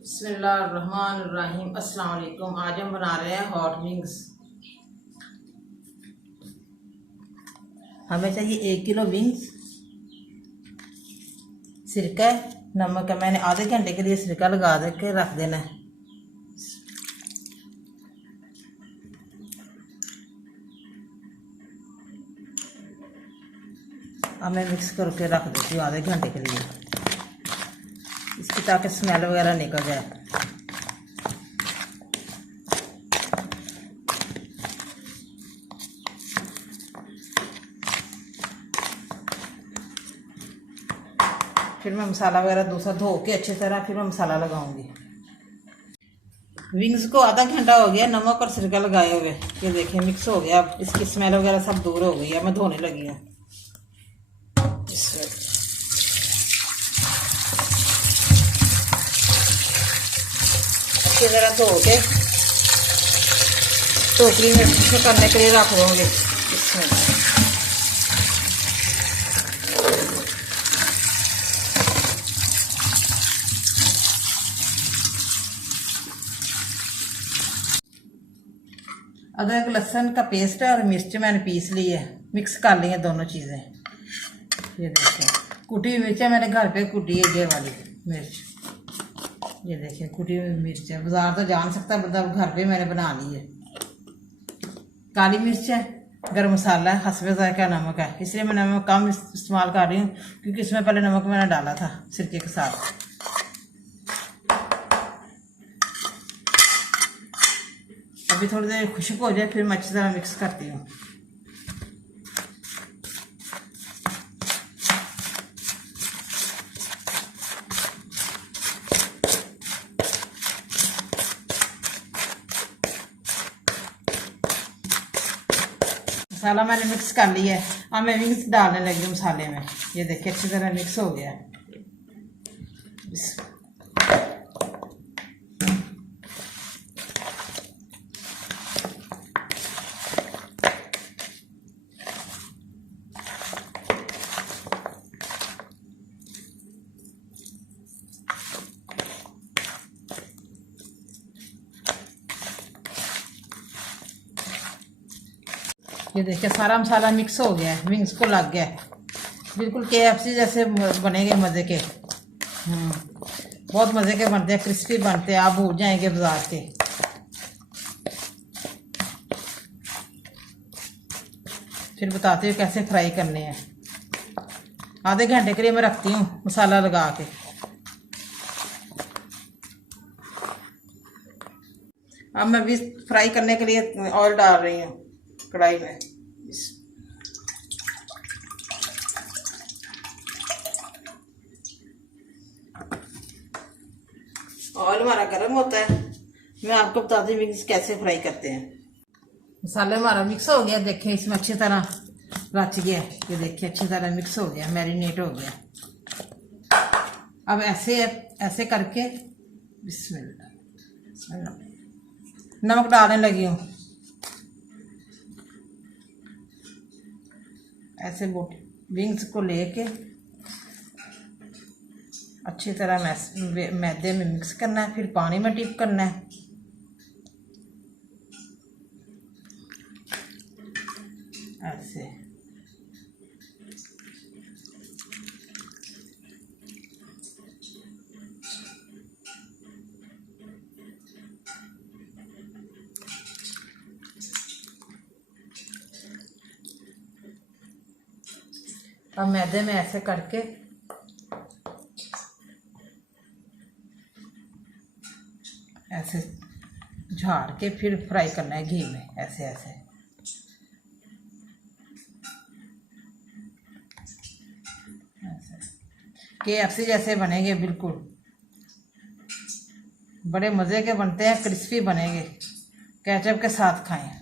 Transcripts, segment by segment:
बिस्मिल्लाहिर्रहमानिर्रहीम। अस्सलाम वालेकुम। आज हम बना रहे हैं हॉट विंग्स। हमें चाहिए 1 किलो विंग्स, सिरका, नमक है। मैंने आधे घंटे के लिए सिरका लगा दे के रख देना है। अब मैं मिक्स करके रख देती हूँ आधे घंटे के लिए, इसकी ताकि स्मेल वगैरह निकल जाए। फिर मैं मसाला वगैरह दूसरा धो के अच्छी तरह फिर मैं मसाला लगाऊंगी। विंग्स को आधा घंटा हो गया नमक और सिरका लगाए हुए। ये देखिए मिक्स हो गया। अब इसकी स्मेल वगैरह सब दूर हो गई है। मैं धोने लगी हूँ। अच्छी तरह धो के टोकरी में मिक्स करने के लिए रख दूंगी। अदरक लहसुन का पेस्ट है और मिर्च मैंने पीस ली है, मिक्स कर ली है दोनों चीज़ें। ये देखिए कुटी हुई मिर्च है, मैंने घर पे कुटी है ये वाली मिर्च। ये देखिए कुटी हुई मिर्च है। बाजार तो जान सकता है बंदा, घर पे मैंने बना ली है। काली मिर्च है, गरम मसाला है, हस्बे ज़ायका नमक है। इसलिए मैं नमक कम इस्तेमाल कर रही हूँ क्योंकि इसमें पहले नमक मैंने डाला था सिरके के साथ। अभी थोड़ी देर खुश्क हो जाए फिर मैं अच्छी तरह मिक्स करती हूँ। मसाला मैंने मिक्स कर लिया है। अब मैं विंग्स डालने लगी हूँ मसाले में। ये देखिए अच्छी तरह मिक्स हो गया। ये देखिए सारा मसाला मिक्स हो गया है, विंग्स को लग गया है। बिल्कुल KFC जैसे बनेंगे मज़े के। बहुत मज़े के बनते हैं, क्रिस्पी बनते हैं, आप भूल जाएंगे बाजार के। फिर बताती हूँ कैसे फ्राई करने हैं। आधे घंटे के लिए मैं रखती हूँ मसाला लगा के। अब मैं भी फ्राई करने के लिए ऑयल डाल रही हूँ कढ़ाई में। ऑयल हमारा गर्म होता है। मैं आपको बताती हूँ विंग्स कैसे फ्राई करते हैं। मसाला हमारा मिक्स हो गया। देखिए इसमें अच्छी तरह रच गया। ये देखिए अच्छी तरह मिक्स हो गया, मैरिनेट हो गया। अब ऐसे ऐसे करके बिस्मिल्लाह नमक डालने लगी हूँ। ऐसे विंग्स को लेके अच्छी तरह मैदे में मिक्स करना है, फिर पानी में डिप करना है। ऐसे अब मैदे में ऐसे करके ऐसे झाड़ के फिर फ्राई करना है घी में। ऐसे ऐसे KFC जैसे बनेंगे, बिल्कुल बड़े मज़े के बनते हैं, क्रिस्पी बनेंगे। केचप के साथ खाएं।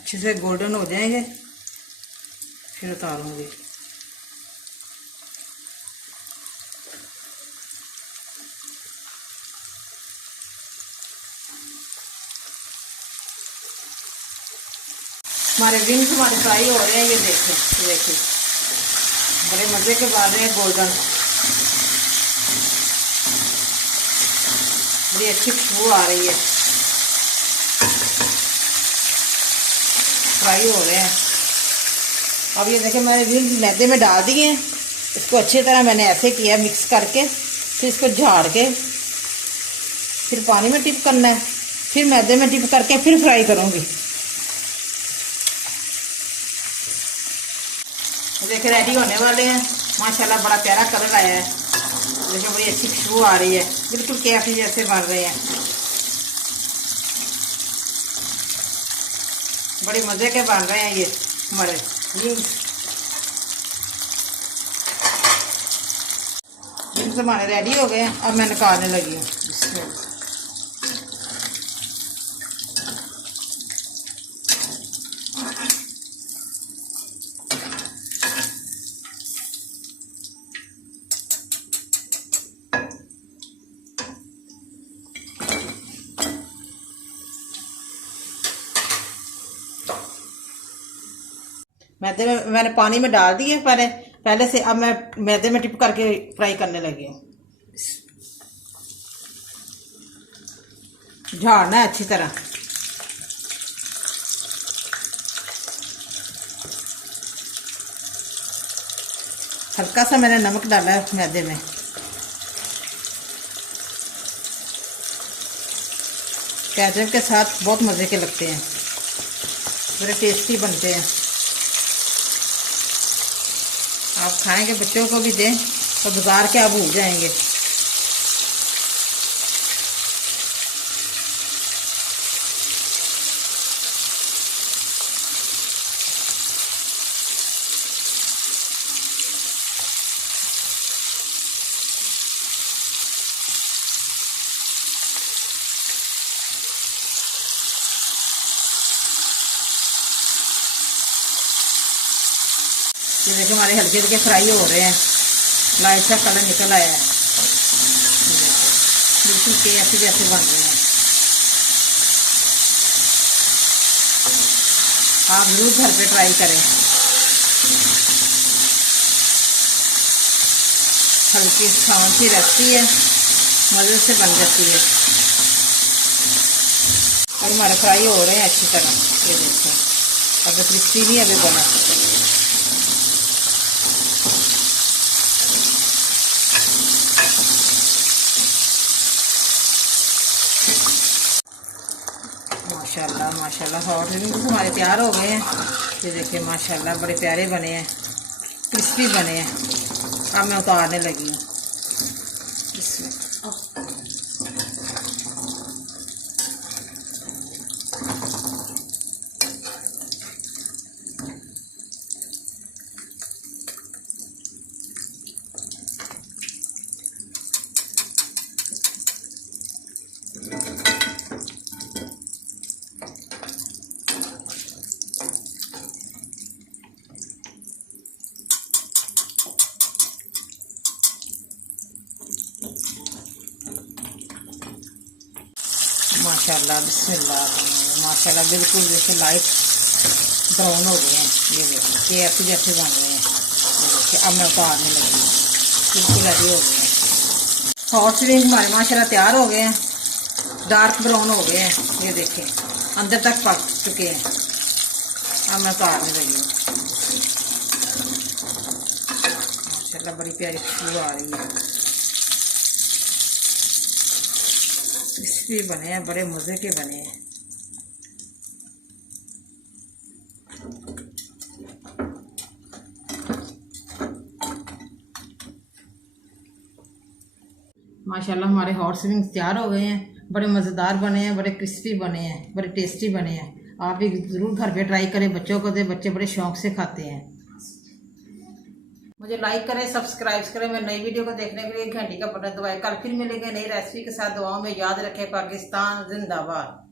अच्छे से गोल्डन हो जाएंगे फिर उतारूंगी। हमारे विंग्स हमारे फ्राई हो रहे हैं। ये देखिए देखिए बड़े मज़े के बन रहे हैं, गोल्डन, बड़ी अच्छी खुशबू आ रही है, फ्राई हो रहे हैं। अब ये देखिए मैंने विंग्स मैदे में डाल दिए हैं। इसको अच्छी तरह मैंने ऐसे किया मिक्स करके, फिर इसको झाड़ के फिर पानी में डिप करना है, फिर मैदे में डिप करके फिर फ्राई करूँगी। देखिए रेडी होने वाले हैं। माशाल्लाह बड़ा प्यारा कलर आया है। देखिए बड़ी अच्छी खुशबू आ रही है, बिल्कुल कैफी जैसे बन रहे हैं, बड़े मज़े के बन रहे हैं ये हमारे विंग्स। विंग्स हमारे रेडी हो गए हैं। अब मैं निकालने लगी हूँ। मैदे में मैंने पानी में डाल दिए पहले से। अब मैं मैदे में टिप करके फ्राई करने लगी हूँ। झाड़ना है अच्छी तरह। हल्का सा मैंने नमक डाला है मैदे में। केचप के साथ बहुत मज़े के लगते हैं, बड़े टेस्टी बनते हैं। आप खाएंगे, बच्चों को भी दें तो बाजार के आप भूल जाएंगे। ये देखिए हमारे हल्के हल्के फ्राई हो रहे हैं, लाइट सा कलर निकल आया है, बिल्कुल केएफसी जैसे बन रहे हैं। आप जरूर घर पे ट्राई करें। हल्की सावन सी रेसिपी है, मज़े से बन जाती है। अब हमारे फ्राई हो रहे हैं अच्छी तरह। ये देखिए अब क्रिस्पी नहीं अभी बना। माशाल्लाह माशाल्लाह हॉट विंग्स हमारे तैयार हो गए हैं। ये देखिए माशाल्लाह बड़े प्यारे बने हैं, क्रिस्पी बने हैं। अब मैं उतारने लगी हूँ। इसमें माशाल्लाह बिस्मिल्लाह माशाल्लाह बिल्कुल जैसे लाइट ब्राउन हो गए हैं। ये देखिए केएफसी जैसे बन रहे हैं। ये देखिए अब मैं उतारने लगी, बिल्कुल रेडी हो गए हैं। हॉट विंग्स हमारे माशाल्लाह तैयार हो गए हैं, डार्क ब्राउन हो गए हैं। ये देखिए अंदर तक पक चुके हैं। अब मैं उतारने लगी हूँ। माशाल्लाह बड़ी प्यारी खुशबू आ रही है, क्रिस्पी बने हैं, बड़े मज़े के बने हैं। माशाल्लाह हमारे हॉट विंग्स तैयार हो गए हैं, बड़े मज़ेदार बने हैं, बड़े क्रिस्पी बने हैं, बड़े टेस्टी बने हैं। आप भी ज़रूर घर पे ट्राई करें, बच्चों को दें, बच्चे बड़े शौक से खाते हैं। मुझे लाइक करें, सब्सक्राइब करें। मैं नई वीडियो को देखने के लिए घंटी का बटन दबाएं। कल फिर मिलेंगे नई रेसिपी के साथ। दुआओं में याद रखें। पाकिस्तान जिंदाबाद।